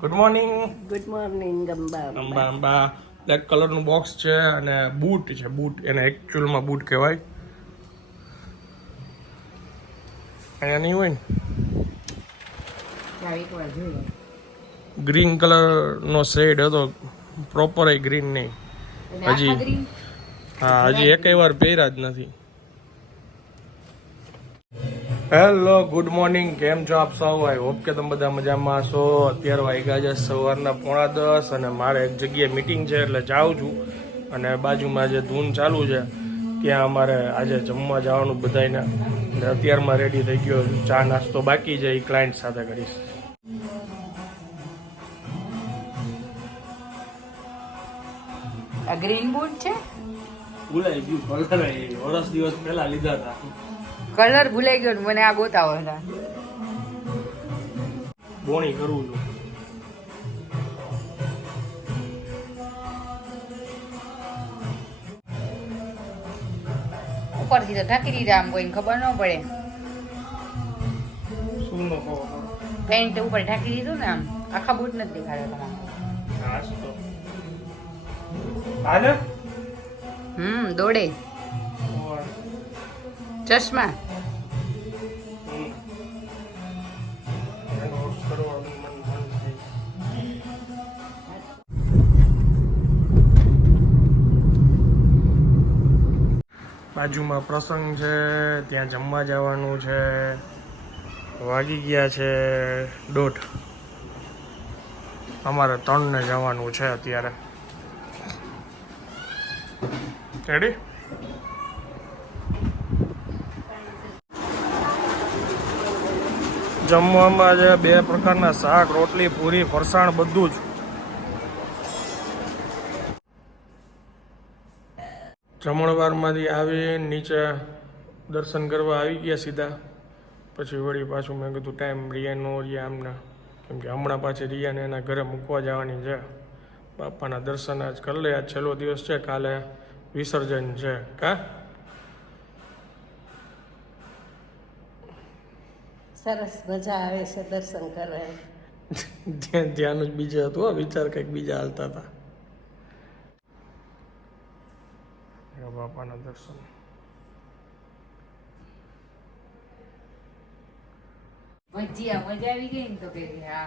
Good morning good morning ગંબા અંબા Amba black કલરનું બોક્સ છે અને બૂટ છે. બૂટ એને એકચ્યુઅલમાં બૂટ કહેવાય. અહીંયા નહીં હોય ને? ગ્રીન કલરનો શેડ હતો. પ્રોપર એ ગ્રીન નહીં. હજી હા હજી એકેય વાર પહેર્યા જ નથી. હેલો ગુડ મોર્નિંગ કેમ છો આપ સૌ? આઈ હોપ કે તમે બધા મજામાં છો અત્યારે વાગ્યા છે સવારના પોણા દસ અને મારે એક જગ્યાએ મિટિંગ છે એટલે જાઉં છું. અને બાજુમાં જે ધૂન ચાલુ છે. ત્યાં અમારે આજે જમવા જવાનું બધાયને. એટલે અત્યારમાં રેડી થઈ ગયો ચા નાસ્તો બાકી છે એ ક્લાયન્ટ સાથે કરીશ. આ ગ્રીન બૂટ છે? ગયું કલર વર્ષ દિવસ પહેલા લીધા હતા. કલર ભૂલાઈ ગયો મને આ ગોતાવો હતા બોણી કરું છું. ઉપરથી તો ઢાંકી દીધા આમ કોઈને ખબર ન પડે. શું પેન્ટ ઉપર ઢાંકી દીધું ને આમ. આખા બૂટ નથી દેખાડ્યો તમારે. હાલે? હમ દોડે. ચશ્મા. બાજુમાં પ્રસંગ છે, ત્યાં જમવા જવાનું છે, વાગી ગયા છે દોઢ. અમારે ત્રણને જવાનું છે અત્યારે. રેડી જમવામાં છે બે પ્રકારના શાક, રોટલી, પૂરી, ફરસાણ બધું જ. જમણવારમાંથી આવી નીચે દર્શન કરવા આવી ગયા સીધા. પછી વળી પાછું મેં કીધું, ટાઈમ રિયા નો રિયા આમના. કેમ કે હમણાં પાછી રિયાને એના ઘરે મૂકવા જવાની છે. બાપાના દર્શન આજ કરી લે આજ છેલ્લો દિવસ છે, કાલે વિસર્જન છે. કા? સરસ મજા આવે છે દર્શન કરવા ધ્યાન ધ્યાન જ બીજું હતું હો, વિચાર કંઈક બીજા હાલતા હતા. બાપાના દર્શન. ભજીયા મજા આવી ગઈ ને તો કે હા.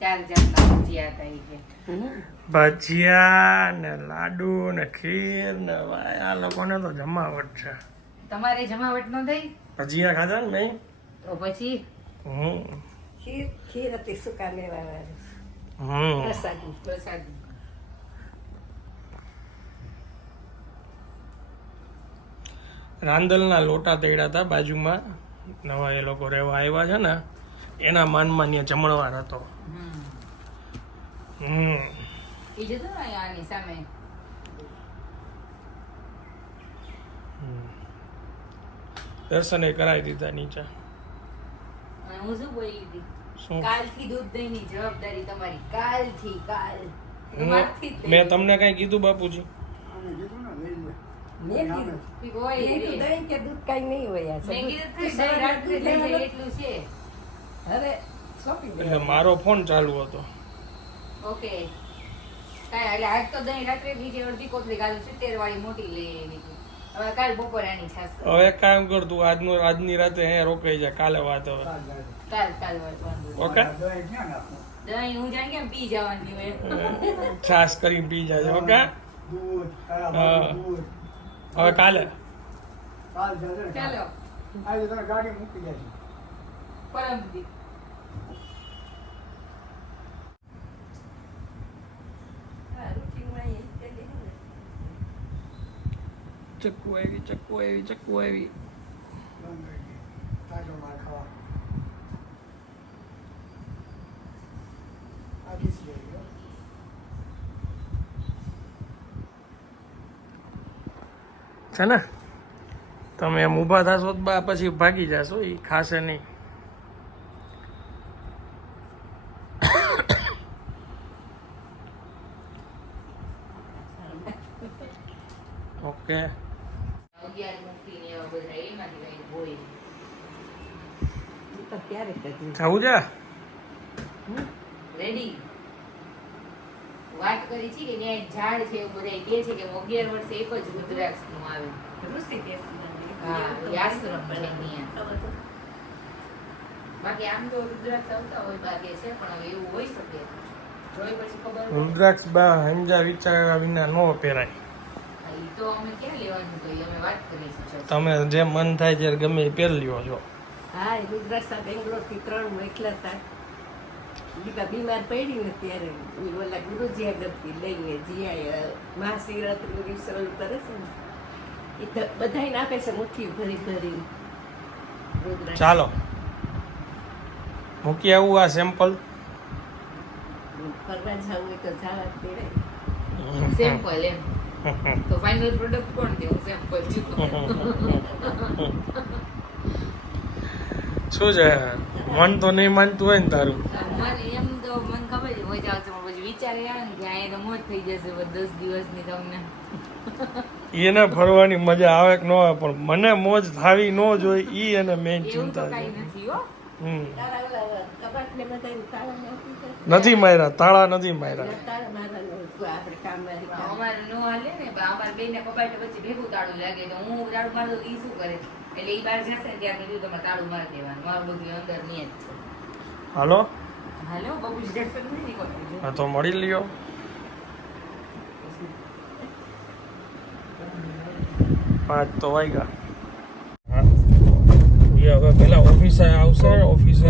ચાર જાતના ભજીયા હતા ઈ ભજીયા ને લાડુ ને ખીર ને આ લોકોને તો જમાવટ છે. તમારે જમાવટ ન થઈ ભજીયા ખાધા ને મેં? તો પછી? ખીર ખીર હતી સુકા લેવા હમ. પ્રસાદી. પ્રસાદ. રાંદલના લોટા તેડ્યા હતા બાજુમાં. નવા એ લોકો રહેવા આવ્યા છે ને એના માનમાં ત્યાં જમણવાર હતો. હમ. હમ. ઈ જતો ને અહીંયા આની સામે. દર્શને કરાવી દીધા નીચે. હું શું બોલી હતી કાલથી દૂધ દહીંની જવાબદારી તમારી. કાલથી કાલ. મેં તમને કઈ કીધું બાપુજી? મેં કીધું લઈ. હોય મેં કીધું. રે. દહીં કે દૂધ કાંઈ નહીં હોય આ મેં સબૂત. કીધું તું તો સવારે દહીં રાત્રે દૂધ લઈ જાય લેવા એટલું છે. હવે સોંપી મારો ફોન ચાલુ હતો. ઓકે. કાંઈ એટલે આજ તો દહીં રાત્રે બીજી અડધી કોથળી સિત્તેર વાળી મોટી લઈ આવી હવે કામ કર તું આજનું આજની રાતે હે રોકાઈ જાય કાલે વાત હવે. ઓકે? દહીં હું જાણે કેમ પી જવાની હોય? છાસ કરીને પી જાય ઓકે? હવે કાલે? ચાલો. ગાડી મૂકી જાય પરમ દી. હા, રૂટિનમાં એ તે દે ને. ચક્કુ આવી ચક્કુ આવી ચક્કુ આવી છે ને? તમે એમ ઊભા થશો બા પછી ભાગી જશો એ ખાશે નહીં. ઓકે અગિયાર મુક્તિ ને એવા બધા એમાંથી કંઈક હોય જવું છે? રેડી વાત કરી છે કે ત્યાં એક ઝાડ છે એવું બધા કહે છે કે અગિયાર વર્ષે એક જ રુદ્રાક્ષનું આવે હા આશ્રમ છે ત્યાં. બાકી આમ તો રુદ્રાક્ષ આવતા હોય બાકી છે પણ હવે એવું હોઈ શકે. જોઈ પછી ખબર રુદ્રાક્ષ બા હંજા વિચાર વિના ન પહેરાય. તો અમે ક્યાં લેવાનું તો અમે વાત કરી છે તમે જે મન થાય ત્યારે ગમે એ પહેરી લ્યો છો હા એ રુદ્રાક્ષા બેંગ્લોરથી ત્રણ મોકલ્યા હતા. દીપા બીમાર પડી ને ત્યારે ઓલા ગુરુજી આગળથી લઈને જીયા મહાશિવરાત્રી દિવસે ઓલું કરે છે ને એ બધા બધાને આપે છે મુઠ્ઠી ભરી ભરી રુદ્રા ચાલો. મૂકી આવું આ સેમ્પલ ફરવા જવું હોય તો જવા જ પડે સેમ્પલ એમ. તો ફાઇનલ પ્રોડક્ટ કોણ દેવું? સેમ્પલ શું છે? મન તો નહીં માનતું હોય ને તારું? મને એમ તો મન ખબર છે મજા આવશે પણ પછી વિચાર એ આવે ને કે અહીંયા તો મોજ થઈ જશે બસ દસ દિવસની તમને. એને ફરવાની મજા આવે કે ન આવે પણ મને મોજ થાવી ન જોઈએ ઈ એને મેઇન ચિંતા છે. નથી માર્યા તાળા નથી માર્યા. અમારે નો હાલે ને અમારે બેને કબાટ પછી ભેગું તાળું લાગે તો હું તાળું મારું ઈ શું કરે? એટલે ઈ બહાર જશે ને ત્યાં કીધું તમે તાળું મારી દેવાનું. મારું બધું અંદર નહીં જ છે. હાલો? હાલો? બબુ ઝટપટ નહીં નીકળતું હા તો મળી લ્યો. પાંચ તો વાગ્યા. હા. એ હવે પેલા ઓફિસે આવશે ઓફિસે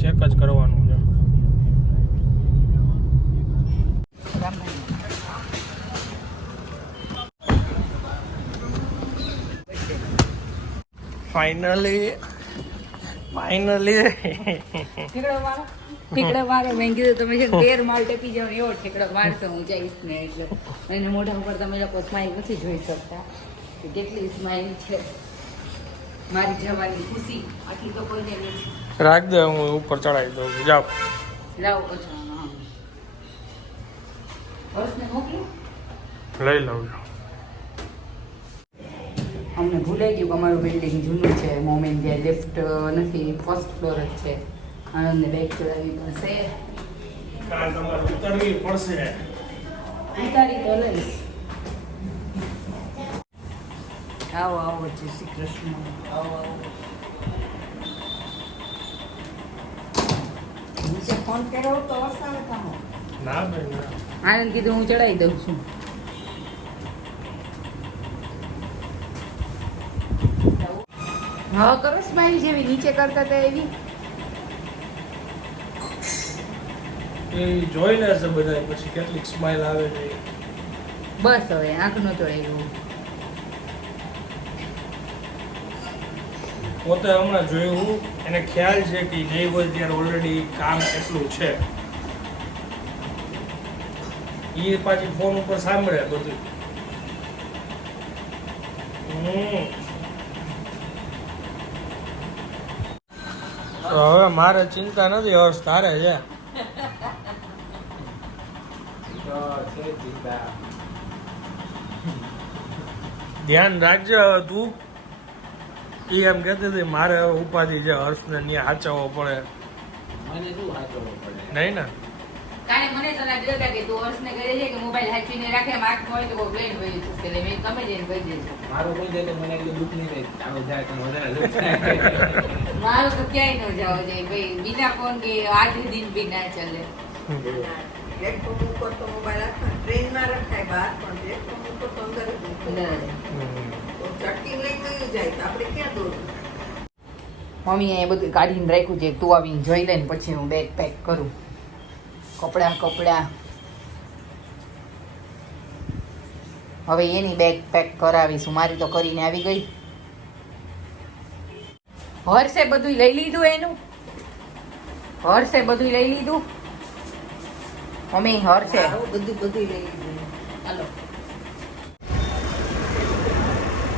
ચેક જ કરવાનું છે ફાઇનલી ફાઇનલી ઠેકડો મારો મેં કીધું તમે છે તેર માળ ટેપી જાવ એવો ઠેકડો મારશો હું જઈશ ને એટલે. એને મોઢા ઉપર તમે લોકો સ્માઈલ નથી જોઈ શકતા. કેટલી સ્માઈલ છે. મારી જવાની ખુશી આટલી તો કોઈને નથી. રાખ દે હું ઉપર ચડાવી દઉં. જાઓ. લાવો હર્ષને લઈ લઉં. છું અમને ભૂલાઈ ગયું કે અમારું બિલ્ડિંગ જૂનું છે. મોમેન જે લિફ્ટ નથી ફર્સ્ટ ફ્લોર જ છે. આનંદને બેગ ચડાવવી પડશે. ઉતારવી પડશે. ઉતારી તો લઈશ આવો આવો જય શ્રી કૃષ્ણ. આવો આવો. નીચે ફોન કર્યો તો વસાવે કામો ના બેન આનંદ કીધું હું ચડાવી દઉં છું. હા કરો સ્માઈલ જેવી નીચે કરતા હતા એવી એ જોઈ લેશે બધા પછી કેટલીક સ્માઈલ આવે છે. બસ હવે આંખનો તો એવું પોતે હમણાં જોયું એને ખ્યાલ છે કે નહીં હોય ત્યારે ઓલરેડી કામ એટલું છે એ પાછી ફોન ઉપર સાંભળે બધું હમ. તો હવે મારે ચિંતા નથી હર્ષ તારે છે. ધ્યાન રાખજે હવે તું. એ એમ કહેતી હતી મારે હવે ઉપાધિ છે હર્ષને ત્યાં હાચવવો પડે. મને શું વાંચવો પડે? નહીં ને? કાલે મને સલાહ દીધો હતા કે તું હર્ષને કહે છે કે મોબાઈલ હાચવીને રાખે આંખ હોય તો કોઈ પ્લેન હોય છે એટલે મેં તમે જઈને કહી દેજો મારું કોઈ દે તો મને એટલું દુઃખ નહીં થાય ચાલો જાય તો વધારે મારું તો ક્યાંય ન જાવ જોઈએ ભાઈ. બીજા ફોન કે આજ દિન બી ના ચાલે. પ્લેટફોર્મ ઉપર તો મોબાઈલ રાખવાનો ટ્રેનમાં રખાય બહાર પણ પ્લેટફોર્મ ઉપર તો અંદર જ મૂકવાનો. હમ. તો ચટકી લઈને વયું જાય તો આપણે ક્યાં દોડવું? મમ્મી અહીંયા બધું કાઢીને રાખ્યું છે તું આવીને જોઈ લે ને પછી હું બેગ પેક કરું. કપડાં કપડાં. હવે એની બેગ પેક કરાવીશું. મારી તો કરીને આવી ગઈ. હર્ષે બધું લઈ લીધું એનું? હર્ષે બધું લઈ લીધું? મમ્મી હર્ષે? બધું બધું લઈ લીધું. હાલો.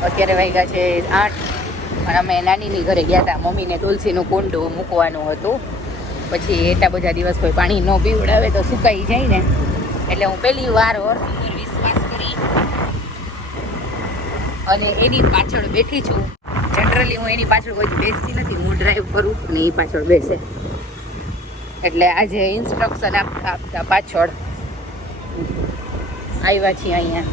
અત્યારે વાગ્યા છે આઠ અને અમે નાનીની ઘરે ગયા હતા મમ્મીને તુલસીનું કુંડું મૂકવાનું હતું. પછી એટલા બધા દિવસ કોઈ પાણી ન પીવડાવે તો સુકાઈ જાય ને. એટલે હું પહેલી વાર હર્ષ વિશ્વાસ કરી. અને એની પાછળ બેઠી છું. જનરલી હું એની પાછળ કોઈ બેસતી નથી. હું ડ્રાઈવ કરું અને એ પાછળ બેસે. એટલે આજે ઇન્સ્ટ્રક્શન આપતા આપતા પાછળ આવ્યા છીએ અહીંયા.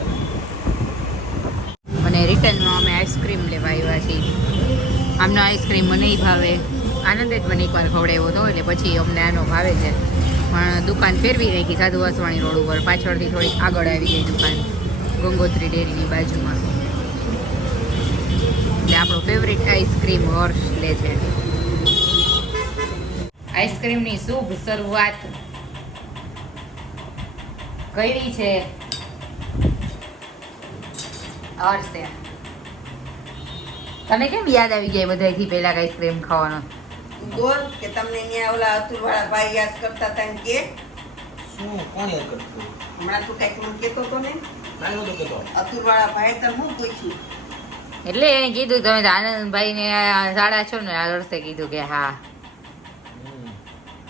અને રિટર્નમાં અમે આઈસ્ક્રીમ લેવા આવ્યા છીએ. આમનો આઈસ્ક્રીમ મને ભાવે. આનંદ જ મને એકવાર ખવડાવ્યો હતો એટલે પછી અમને આનો ભાવે છે. પણ દુકાન ફેરવી રાખી સાધુ વાસવાણી રોડ ઉપર. પાછળથી થોડીક આગળ આવી ગઈ દુકાન. ગંગોત્રી ડેરીની બાજુમાં. એટલે આપણો ફેવરિટ આઈસ્ક્રીમ હર્ષ લે છે. આઈસ્ક્રીમની શુભ શરૂઆત કરી છે? હર્ષે તને કેમ યાદ આવી જાય બધાથી પહેલા આઈસ્ક્રીમ ખાવાનો? બોલ કે તમને અહીંયા ઓલા અતુલવાળા ભાઈ યાદ કરતા હતા ને કે? શું? કોણ યાદ કરતું? હમણાં તું કંઈક મને કેતો હતો ને? અતુલ વાળા અતુલવાળા ભાઈ તને હું પૂછ્યું? એટલે એને કીધું તમે આનંદભાઈ ને સાડા છો ને આ વર્ષે કીધું કે હા.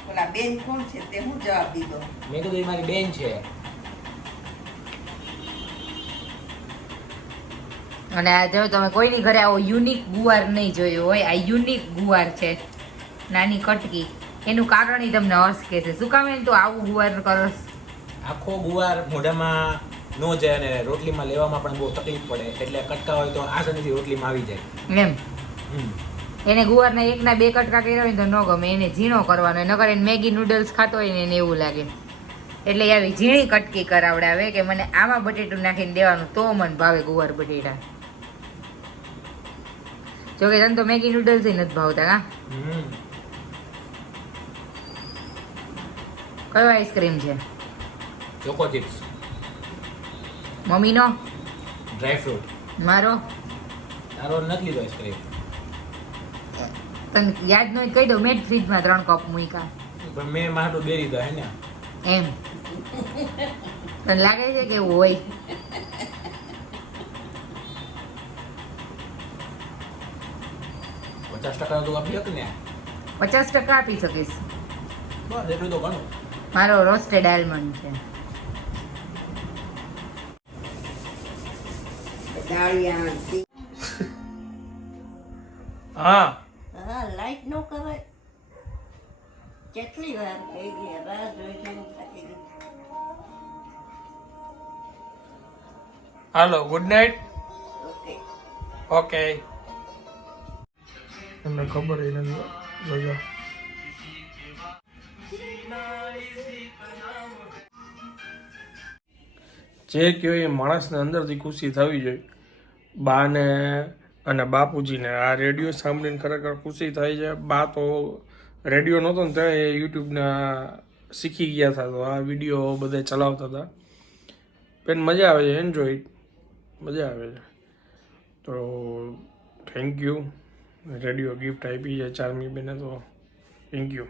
ઓલા બેન કોણ છે તે હું જવાબ દીધો? મેં કીધું મારી બેન છે. અને આ જો તમે કોઈની ઘરે આવો યુનિક ગુવાર નહીં જોયો હોય આ યુનિક ગુવાર છે નાની કટકી. એનું કારણ ઈ તમને હર્ષ કે છે. શું કામ એમ તું આવું ગુવાર કરો આખો ગુવાર મોઢામાં ન જાય અને રોટલીમાં લેવામાં પણ બહુ તકલીફ પડે. એટલે કટકા હોય તો આસાનીથી રોટલીમાં આવી જાય. એમ. એને ગુવારના એકના બે કટકા કર્યા હોય તો ન ગમે. એને ઝીણો કરવાનો. નકર એને મેગી નૂડલ્સ ખાતો હોય ને એને એવું લાગે. એટલે આવી ઝીણી કટકી કરાવડાવે કે મને આમાં બટેટું નાખીને દેવાનું તો મને ભાવે ગુવાર બટેટા. જોકે તને તો મેગી નૂડલ્સ નથી ભાવતા હા? કયો આઈસ્ક્રીમ છે? Choco chips. મમ્મીનો ડ્રાય ફ્રૂટ મારો? તારો નથી લીધો આઈસ્ક્રીમ તને યાદ નહીં કહી દઉં મેં ફ્રીજમાં ત્રણ કપ મૂક્યા. પણ મેં માટું બે લીધા હે ને? એમ. તને લાગે છે કે એવું હોય? પચાસ ટકા તો આપી શકે ને? પચાસ ટકા આપી શકીશ. બસ એટલું તો ઘણું. મારો રોસ્ટેડ આલમંડ છે દાળિયા સી- હા. હા લાઈટ નો કરે કેટલી વાર થઈ ગઈ રાહ જોઈ જોઈને હાલો ગુડ નાઇટ ઓકે એમને ખબર ય નથી જોજો. જે કયો એ માણસને અંદરથી ખુશી થવી જોઈએ. બાને અને બાપુજીને આ રેડિયો સાંભળીને ખરેખર ખુશી થાય છે. બા તો રેડિયો નહોતો ને ત્યાં એ યુટ્યુબના શીખી ગયા હતા તો આ વીડિયો બધે ચલાવતા હતા. પેન મજા આવે છે એન્જોય મજા આવે છે. તો થેન્ક યુ રેડિયો ગિફ્ટ આપી છે ચારમી બેને તો. Thank you